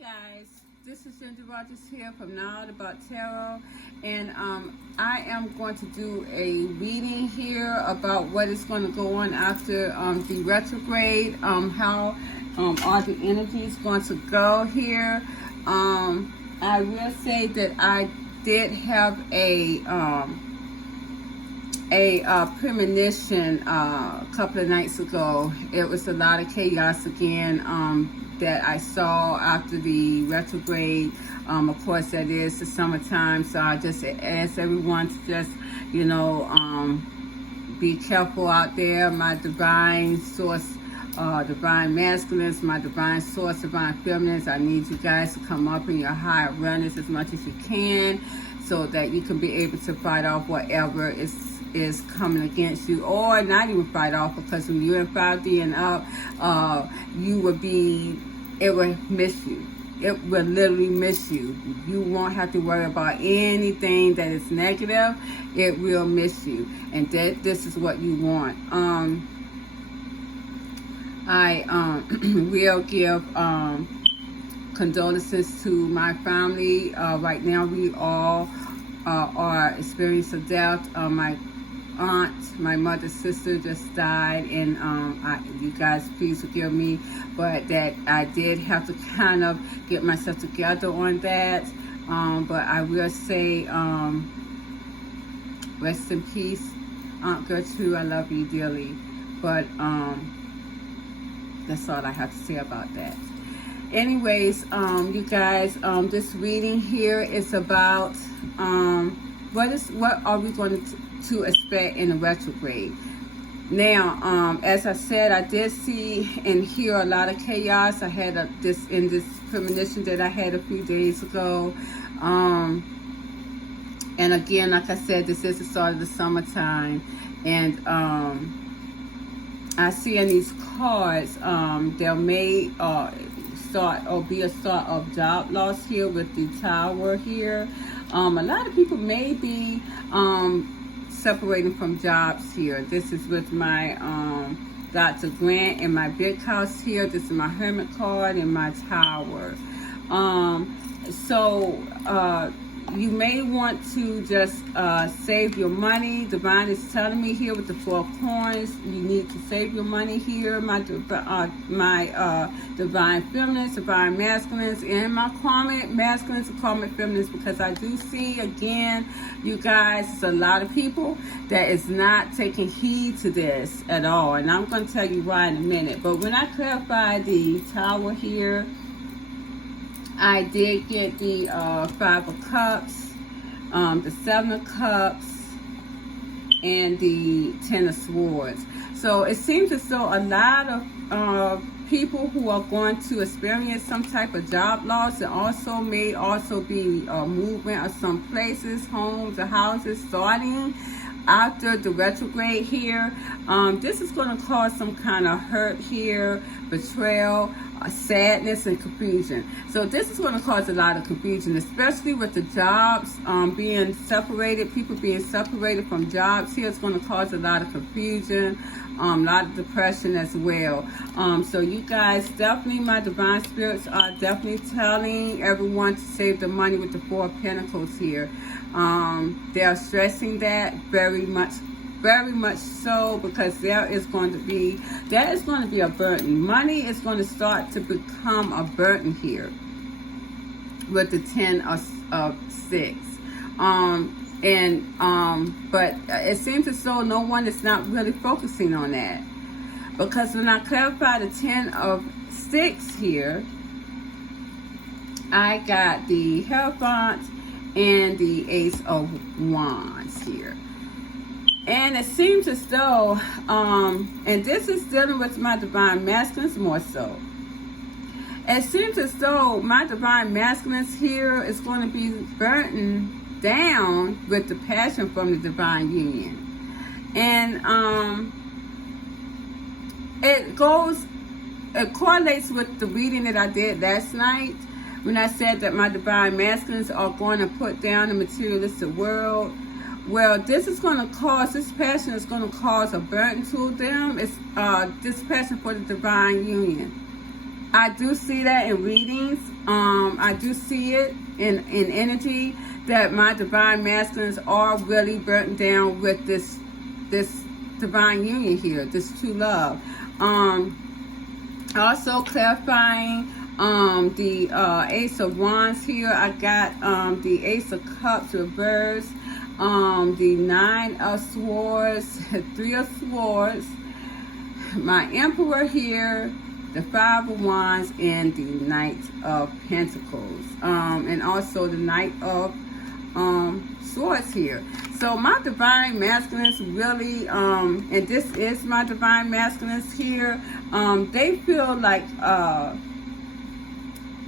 guys, this is Cindy Rogers here from Now About Tarot, and I am going to do a reading here about what is going to go on after the retrograde, how are the energies going to go here. I will say that I did have a premonition a couple of nights ago. It was a lot of chaos again that I saw after the retrograde. Of course, that is the summertime, so I just ask everyone to just, be careful out there. My divine source, divine masculines, my divine source, divine feminines, I need you guys to come up in your high awareness as much as you can so that you can be able to fight off whatever is coming against you, or not even fight off, because when you're in 5D and up, it will miss you. It will literally miss you. You won't have to worry about anything that is negative. It will miss you, and this is what you want. I will give condolences to my family. Right now, we all are experiencing death. My aunt, my mother's sister, just died, and you guys please forgive me, but that I did have to kind of get myself together on that. But I will say, rest in peace, Aunt Gertrude. I love you dearly. But that's all I have to say about that. Anyways, you guys, this reading here is about what are we going to expect in the retrograde. Now, as I said, I did see and hear a lot of chaos. I had this premonition that I had a few days ago. And again, like I said, this is the start of the summertime. And I see in these cards, there may start or be a start of job loss here with the Tower here. A lot of people may be separating from jobs here. This is with my Dr. Grant and my big house here. This is my Hermit card and my Tower. So you may want to just save your money. Divine is telling me here with the 4 coins, you need to save your money here. My divine feminines, divine masculines, and my karmic masculines and karmic feminines, because I do see, again, you guys, it's a lot of people that is not taking heed to this at all. And I'm going to tell you why in a minute. But when I clarify the Tower here, I did get the 5 of Cups, the 7 of Cups, and the 10 of Swords. So it seems as though a lot of people who are going to experience some type of job loss, and also may also be movement of some places, homes or houses starting after the retrograde here. This is going to cause some kind of hurt here, betrayal, sadness, and confusion. So this is going to cause a lot of confusion, especially with the jobs being separated. People being separated from jobs here is going to cause a lot of confusion, a lot of depression as well. So you guys, definitely, my divine spirits are definitely telling everyone to save the money with the 4 of Pentacles here. They are stressing that very much so, because that is going to be a burden. Money is going to start to become a burden here with the 10 of 6. But it seems as though no one is not really focusing on that, because when I clarify the 10 of 6 here, I got the Hierophant and the Ace of Wands here. And it seems as though, and this is dealing with my divine masculines more so. It seems as though my divine masculines here is going to be burdened down with the passion from the divine union. And it correlates with the reading that I did last night, when I said that my divine masculines are going to put down the materialistic world. Well, this passion is going to cause a burden to them. It's this passion for the divine union. I do see that in readings. I do see it in energy that my divine masculines are really burnt down with this divine union here, this true love. Also clarifying the Ace of Wands here. I got the Ace of Cups reversed, the Nine of Swords, Three of Swords, my Emperor here, the Five of Wands, and the Knight of Pentacles, and also the Knight of Swords here. So my divine masculines really, and this is my divine masculines here, they feel like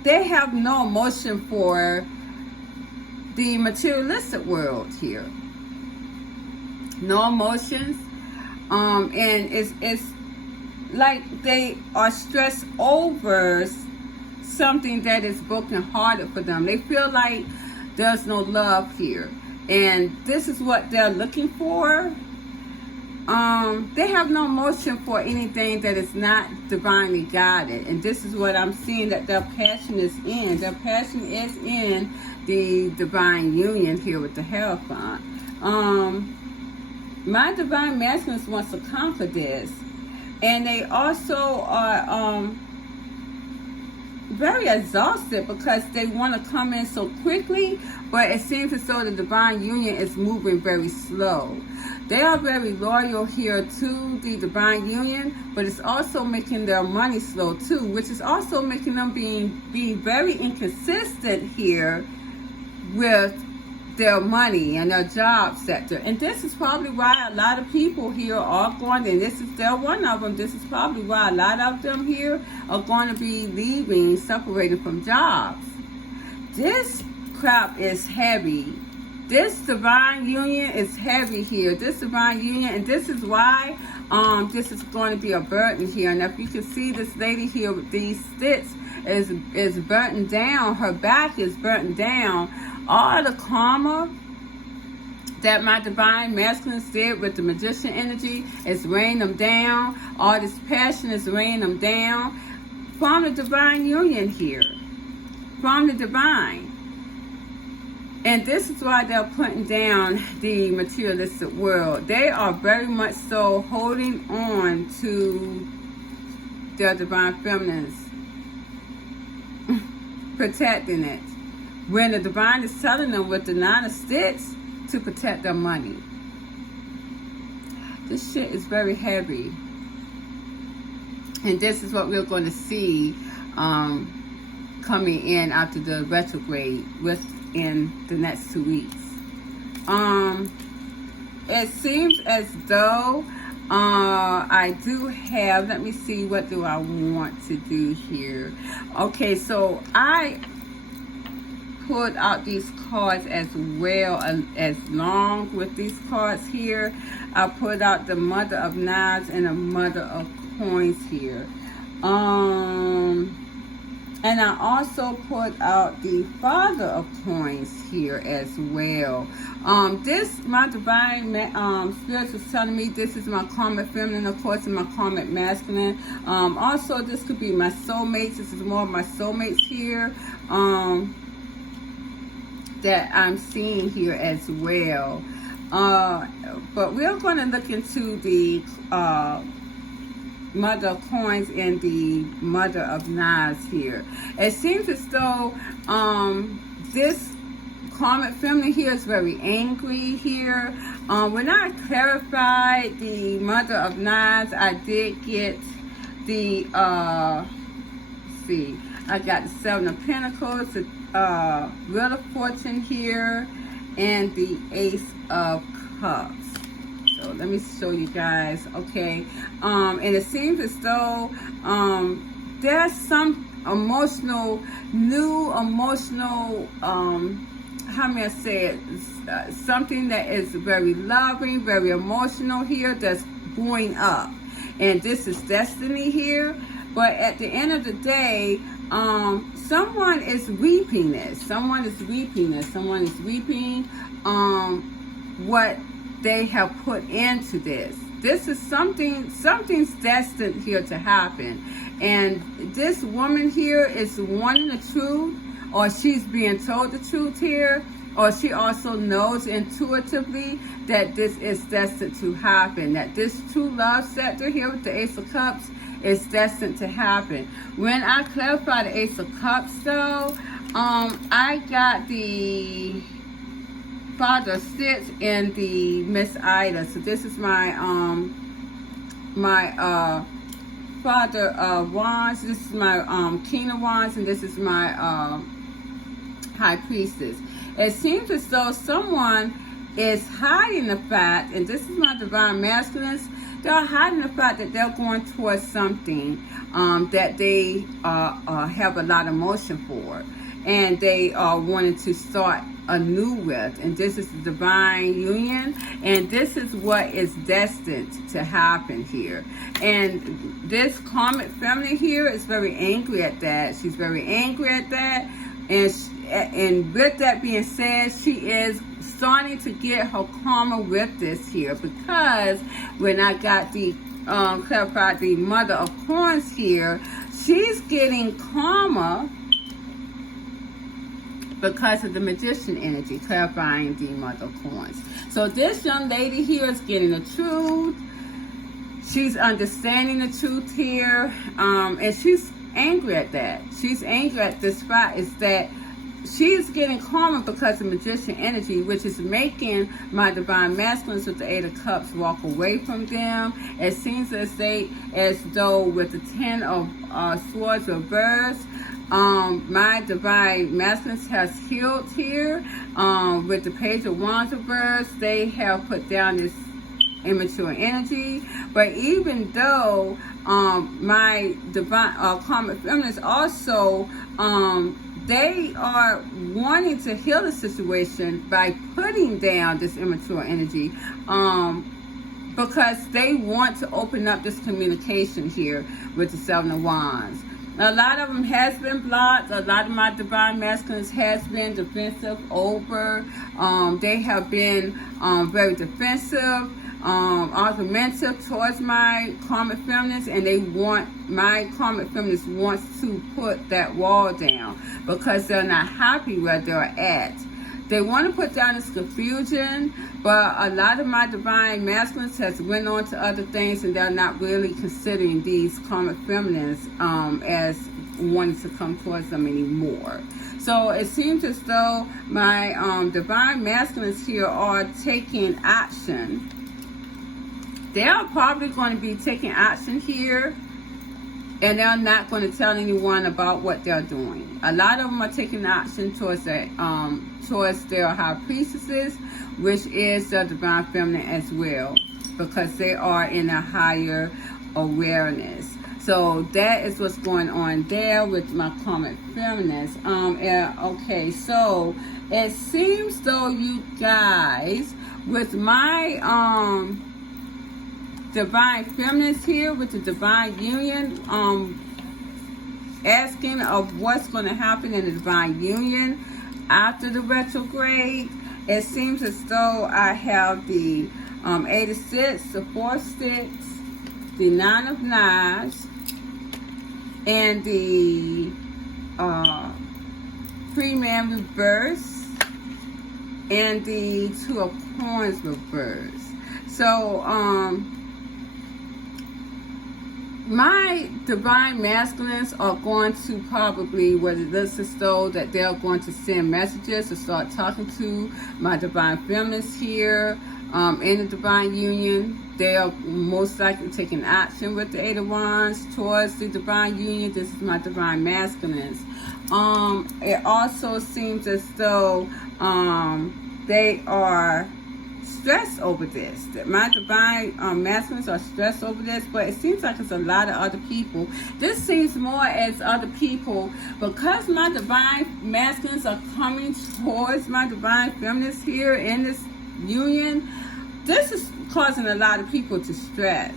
they have no emotion for the materialistic world here. No emotions, and it's like they are stressed over something that is broken-hearted for them. They feel like there's no love here, and this is what they're looking for. They have no emotion for anything that is not divinely guided, and this is what I'm seeing that their passion is in. Their passion is in the divine union here with the Hierophant. My divine masculines wants to conquer this, and they also are very exhausted because they want to come in so quickly, but it seems as though the divine union is moving very slow. They are very loyal here to the divine union, but it's also making their money slow too, which is also making them be very inconsistent here with their money and their job sector. And this is probably why a lot of people here are going, and they're one of them, this is probably why a lot of them here are going to be leaving, separating from jobs. This crap is heavy. This divine union is heavy here. This divine union, and this is why this is going to be a burden here. And if you can see this lady here with these sticks is burnt down. Her back is burnt down. All the karma that my divine masculines did with the magician energy is weighing them down. All this passion is weighing them down from the divine union here, from the divine. And this is why they're putting down the materialistic world. They are very much so holding on to their divine feminines, protecting it, when the divine is telling them with the Nine of Sticks to protect their money. This shit is very heavy. And this is what we're going to see coming in after the retrograde within the next 2 weeks. It seems as though I do have, let me see, what do I want to do here? Okay, so I pulled out these cards as well, as long with these cards here. I pulled out the Mother of Knives and the Mother of Coins here. And I also put out the Father of Coins here as well. This, my divine spirit is telling me this is my karmic feminine, of course, and my karmic masculine. Also, this could be my soulmates. This is more of my soulmates here that I'm seeing here as well. But we're going to look into the Mother of Coins and the Mother of Knives here. It seems as though this karmic feminine here is very angry here. When I clarified the Mother of Knives, I did get the see, I got the Seven of Pentacles, the Wheel of Fortune here, and the Ace of Cups. So let me show you guys. Okay, and it seems as though there's some new emotional, how may I say it, something that is very loving, very emotional here, that's going up. And this is destiny here. But at the end of the day, someone is reaping this. Someone is reaping this. Someone is reaping what they have put into this. this is something's destined here to happen. And this woman here is wanting the truth, or she's being told the truth here, or she also knows intuitively that this is destined to happen, that this true love sector here with the Ace of Cups is destined to happen. When I clarify the Ace of Cups though, I got the Father Six and the Miss Ida. So this is my Father of Wands, this is my King of Wands, and this is my High Priestess. It seems as though someone is hiding the fact, and this is my Divine Masculines, they're hiding the fact that they're going towards something that they have a lot of emotion for, and they are wanting to start anew with. And this is the divine union, and this is what is destined to happen here. And this karmic feminine here is very angry at that. She's very angry at that. And with that being said, she is starting to get her karma with this here, because when I got the clarified the Mother of Coins here, she's getting karma because of the Magician energy, clarifying the Mother of Coins. So this young lady here is getting the truth. She's understanding the truth here, and she's angry at that. She's angry at this fact is that she's getting karma because of Magician energy, which is making my Divine Masculines with the Eight of Cups walk away from them. It seems as though with the Ten of Swords reversed, my Divine Masculines has healed here. With the Page of Wands reversed, they have put down this immature energy. But even though my divine karmic feminines also they are wanting to heal the situation by putting down this immature energy, because they want to open up this communication here with the Seven of Wands. A lot of them has been blocked. A lot of my Divine Masculines has been defensive over. They have been very defensive, argumentative towards my karmic feminines, and my karmic feminines wants to put that wall down because they're not happy where they're at. They want to put down this confusion, but a lot of my Divine Masculines has went on to other things, and they're not really considering these karmic feminines as wanting to come towards them anymore. So it seems as though my Divine Masculines here are taking action. They are probably going to be taking action here, and they're not going to tell anyone about what they're doing. A lot of them are taking action towards their High Priestesses, which is their Divine Feminine as well, because they are in a higher awareness. So that is what's going on there with my karmic feminines. Okay, so it seems though you guys, with my Divine Feminines here with the Divine Union, asking of what's going to happen in the Divine Union after the retrograde. It seems as though I have the Eight of Sticks, the Four of Sticks, the Nine of Knives, and the Free Man reverse, and the Two of Coins reverse. So my Divine Masculines are going to probably, whether this is so that they're going to send messages to start talking to my Divine Feminines here in the Divine Union. They are most likely taking action with the Eight of Wands towards the Divine Union. This is my Divine Masculines. It also seems as though they are stressed over this. That my Divine Masculines are stressed over this, but it seems like it's a lot of other people. This seems more as other people because my Divine Masculines are coming towards my Divine Feminines here in this union. This is causing a lot of people to stress.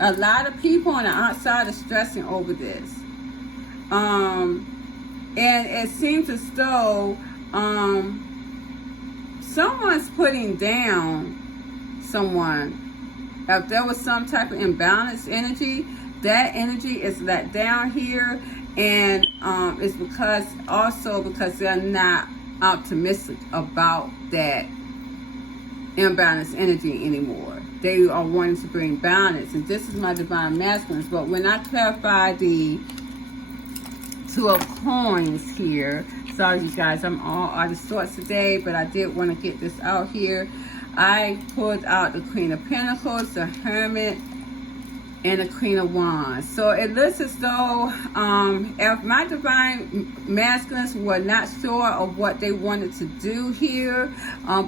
A lot of people on the outside are stressing over this. And it seems as though someone's putting down someone if there was some type of imbalanced energy, that energy is let down here, and it's because they're not optimistic about that imbalanced energy anymore. They are wanting to bring balance, and this is my divine masculines. But when I clarify the Two of Coins here, sorry you guys, I'm all out of sorts today, but I did want to get this out here. I pulled out the Queen of Pentacles, the Hermit, and the Queen of Wands. So it looks as though if my divine masculines were not sure of what they wanted to do here,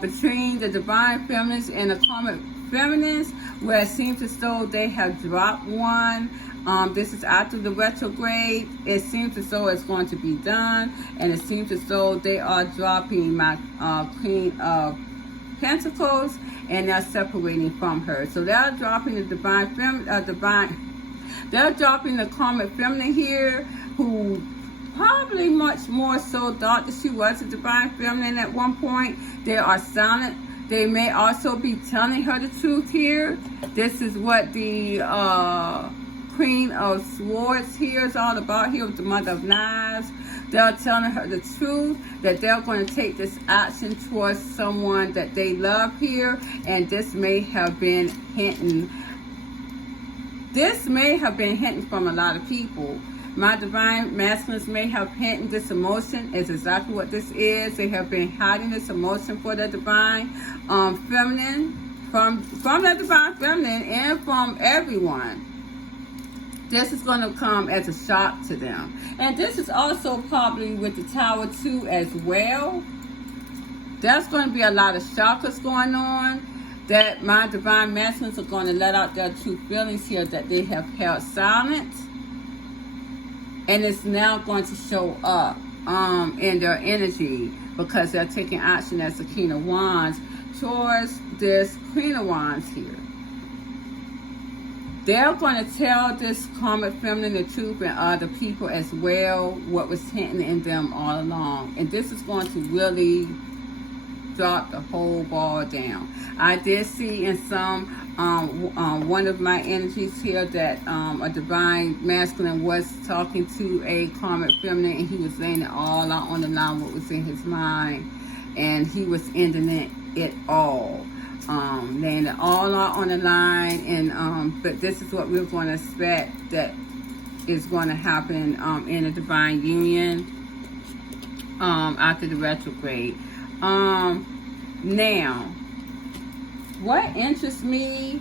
between the divine feminines and the karmic feminines, where it seems as though they have dropped one. This is after the retrograde. It seems as though it's going to be done, and it seems as though they are dropping my Queen of Pentacles, and they're separating from her. So they're dropping the they're dropping the karmic feminine here, who probably much more so thought that she was a divine feminine at one point. They are silent. They may also be telling her the truth here. This is what the Queen of Swords here is all about here with the Mother of Knives. They're telling her the truth, that they're going to take this action towards someone that they love here, and this may have been hinting. This may have been hinting from a lot of people. My divine masculines may have hinted this emotion is exactly what this is. They have been hiding this emotion for the divine feminine, from the divine feminine and from everyone. This is going to come as a shock to them. And this is also probably with the Tower 2 as well. There's going to be a lot of shockers going on, that my divine masculines are going to let out their true feelings here that they have held silent. And it's now going to show up in their energy, because they're taking action as the King of Wands towards this Queen of Wands here. They're going to tell this karmic feminine the truth, and other people as well, what was hinting in them all along. And this is going to really drop the whole ball down. I did see in some one of my energies here that a divine masculine was talking to a karmic feminine, and he was laying it all out on the line, what was in his mind, and he was ending it all. Laying it all out on the line, and but this is what we're going to expect that is going to happen in a divine union after the retrograde. Now, what interests me,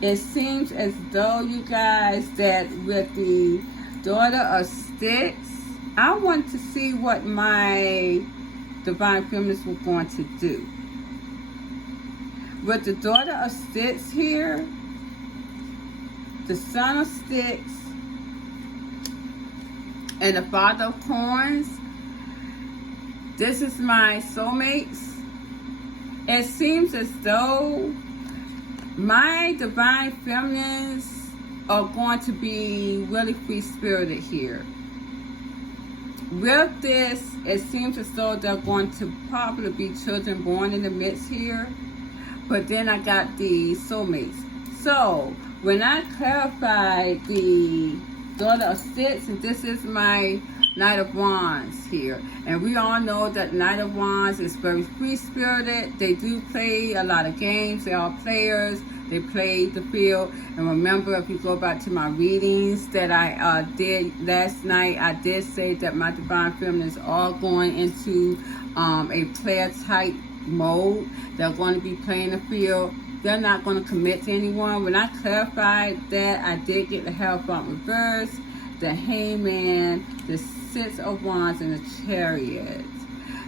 it seems as though, you guys, that with the Daughter of Sticks, I want to see what my divine feminists were going to do. With the Daughter of Sticks here, the Son of Sticks, and the Father of Coins, this is my soulmates. It seems as though my divine feminines are going to be really free-spirited here. With this, it seems as though they're going to probably be children born in the midst here. But then I got the soulmates. So when I clarified the Daughter of Sticks, and this is my Knight of Wands here, and we all know that Knight of Wands is very free-spirited. They do play a lot of games. They are players. They play the field. And remember, if you go back to my readings that I did last night, I did say that my divine feminines are going into a player type mode. They're going to be playing the field. They're not going to commit to anyone. When I clarified that, I did get the Hierophant reverse, the Hangman, the Six of Wands, and the Chariot.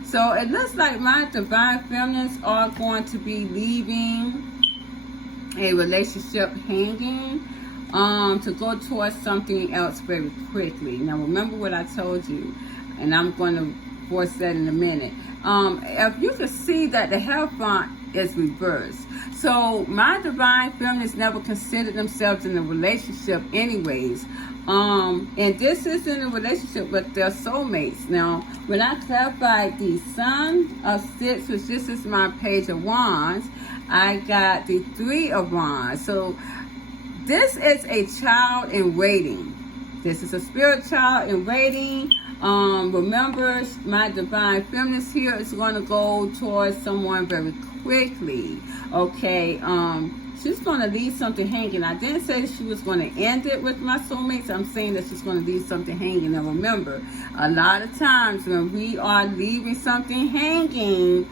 So it looks like my divine feminines are going to be leaving a relationship hanging to go towards something else very quickly. Now remember what I told you, and I'm going to voice that in a minute. If you can see that the Hierophant is reversed. So my divine feminines never considered themselves in a relationship anyways. And this is in a relationship with their soulmates. Now, when I clarified the Sun of Six, which this is my Page of Wands, I got the Three of Wands. So this is a child in waiting. This is a spirit child in waiting. Remember, my divine feminist here is going to go towards someone very quickly. Okay. She's going to leave something hanging. I didn't say she was going to end it with my soulmates. I'm saying that she's going to leave something hanging. Now remember, a lot of times when we are leaving something hanging,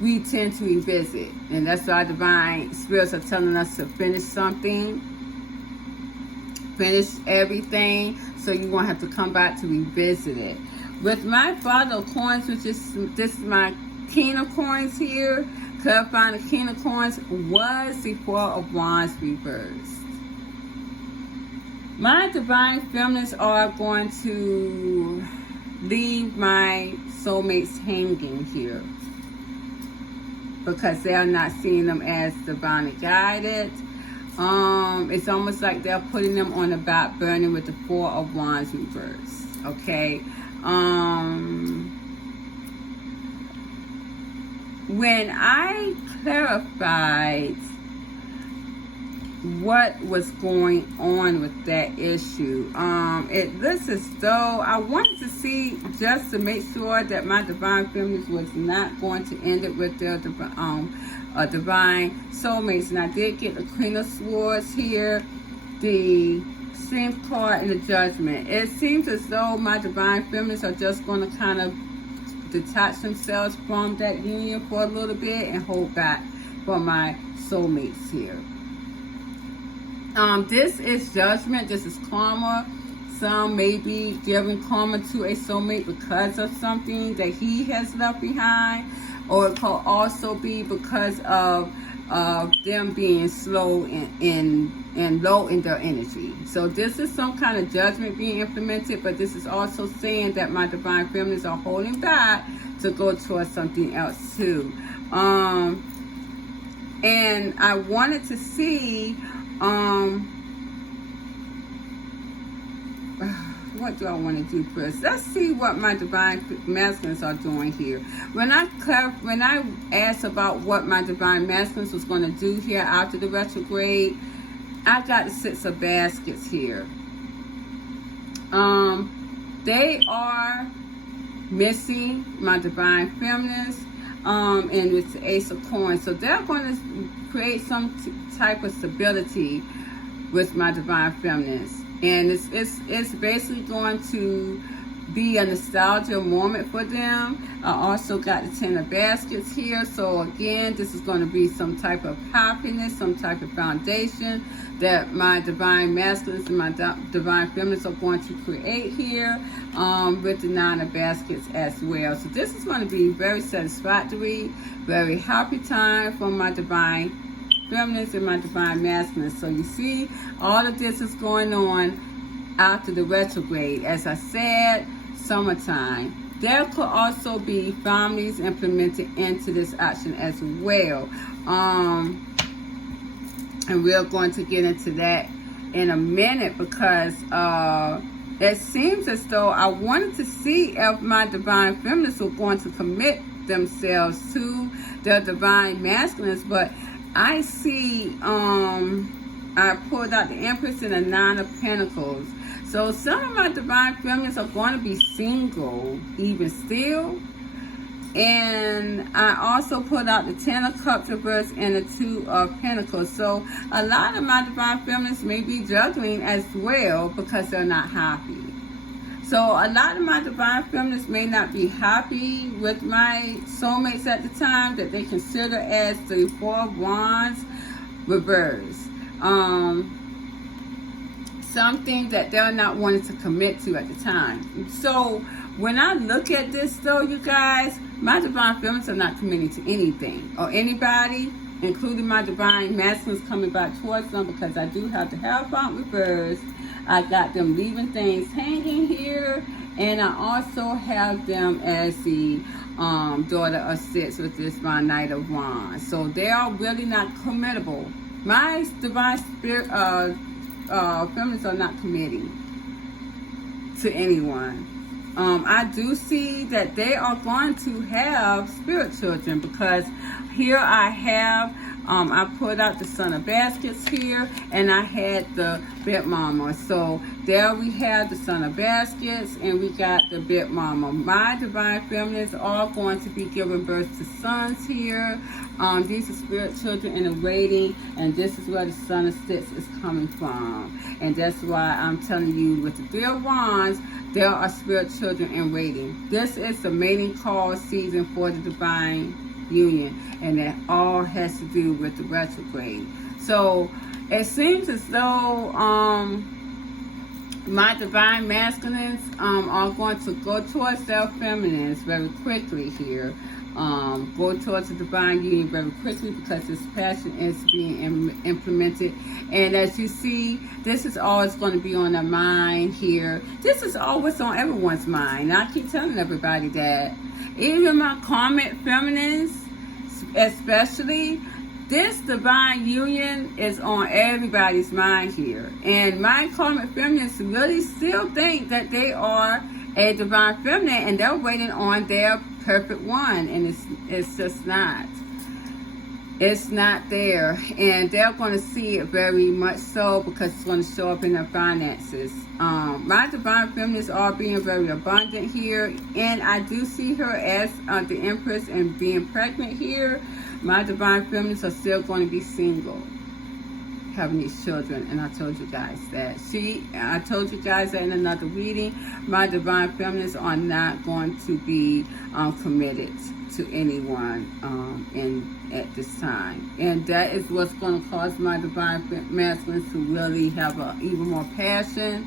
we tend to revisit. And that's why divine spirits are telling us to finish something. Finish everything. So you won't have to come back to revisit it. With my Father of Coins, which is, this is my King of Coins here. Clarifying the King of Coins was the Four of Wands reversed. My divine feminines are going to leave my soulmates hanging here because they are not seeing them as divinely guided. It's almost like they're putting them on the back burner with the Four of Wands reversed. Okay. When I clarified what was going on with that issue, it looks as though I wanted to see, just to make sure that my divine feminines was not going to end it with their divine soulmates. And I did get the Queen of Swords here, the Strength card, and the Judgment. It seems as though my divine feminines are just going to kind of detach themselves from that union for a little bit and hold back for my soulmates here. This is judgment. This is karma. Some may be giving karma to a soulmate because of something that he has left behind, or it could also be because of them being slow and low in their energy. So this is some kind of judgment being implemented, but this is also saying that my divine feminines are holding back to go towards something else too. And I wanted to see what do I want to do first? Let's see what my divine masculines are doing here. When I asked about what my divine masculines was going to do here after the retrograde, I got the Six of Baskets here. They are missing my divine feminines, and it's the Ace of Coins. So they're going to create some type of stability with my divine feminines. And it's basically going to be a nostalgia moment for them. I also got the Ten of Baskets here. So again, this is going to be some type of happiness, some type of foundation that my divine masculines and my divine feminines are going to create here, with the Nine of Baskets as well. So this is going to be very satisfactory, very happy time for my divine feminines and my divine masculines. So you see, all of this is going on after the retrograde. As I said, summertime. There could also be families implemented into this action as well. And we're going to get into that in a minute, because it seems as though I wanted to see if my divine feminines were going to commit themselves to their divine masculines, but I see, I pulled out the Empress and the Nine of Pentacles. So some of my divine feminines are going to be single, even still. And I also pulled out the Ten of Cups reverse and the Two of Pentacles. So a lot of my divine feminines may be juggling as well because they're not happy. So a lot of my divine feminines may not be happy with my soulmates at the time, that they consider as the Four of Wands reverse. Something that they're not wanting to commit to at the time. So when I look at this though, you guys, my divine feminines are not committing to anything or anybody, including my divine masculines coming back towards them, because I do have the Hierophant reverse. I got them leaving things hanging here, and I also have them as the daughter of 6 with this my Knight of Wands. So they are really not committable. My divine spirit feminists are not committing to anyone. I do see that they are going to have spirit children, because here I have, I pulled out the Son of Baskets here, and I had the Bit Mama. So there we have the Son of Baskets, and we got the Bit Mama. My divine feminists are going to be giving birth to sons here. These are spirit children in a waiting, and this is where the Son of Sticks is coming from. And that's why I'm telling you, with the 3 of Wands, there are spirit children in waiting. This is the mating call season for the divine union, and it all has to do with the retrograde. So it seems as though my divine masculines are going to go towards their feminines very quickly here. Go towards the divine union very quickly, because this passion is being implemented. And as you see, this is always going to be on their mind here. This is always on everyone's mind. And I keep telling everybody that. Even my karmic feminines, especially, this divine union is on everybody's mind here. And my karmic feminists really still think that they are a divine feminine, and they're waiting on their perfect one, and it's just not. It's not there, and they're going to see it very much so, because it's going to show up in their finances. My divine feminists are being very abundant here, and I do see her as the Empress and being pregnant here. My divine feminists are still going to be single, having these children, and I told you guys that. I told you guys that in another reading. My divine feminists are not going to be committed to anyone at this time, and that is what's going to cause my divine masculines to really have even more passion.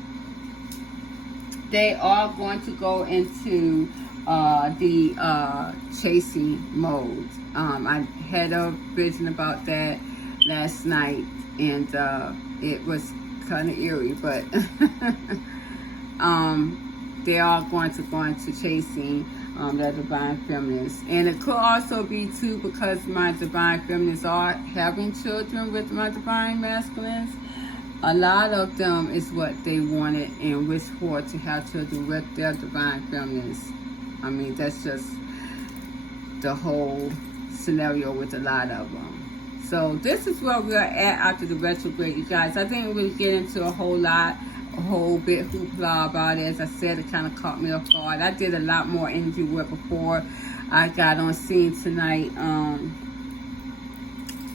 They are going to go into the chasing mode. I had a vision about that last night, and it was kind of eerie, but they are going to go into chasing their divine feminists. And it could also be too, because my divine feminists are having children with my divine masculines. A lot of them is what they wanted and wished for, to have children with their divine feminists. I mean, that's just the whole scenario with a lot of them. So this is where we are at after the retrograde, you guys. I didn't really get into a whole bit hoopla about it. As I said, it kind of caught me off guard. I did a lot more energy work before I got on scene tonight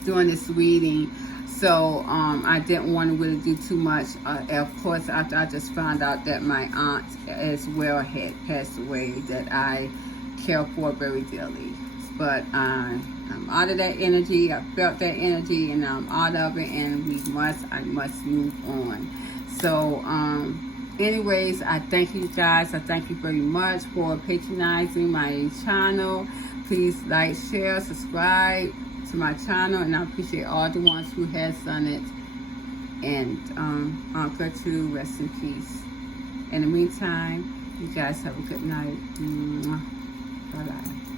doing this reading. So I didn't want to really do too much. Of course, after I just found out that my aunt as well had passed away, that I care for very dearly. But I'm out of that energy. I felt that energy, and I'm out of it, and I must move on. So anyways, I thank you guys. I thank you very much for patronizing my channel. Please like, share, subscribe to my channel, and I appreciate all the ones who has done it. And Uncle too, rest in peace. In the meantime, you guys have a good night. Bye bye.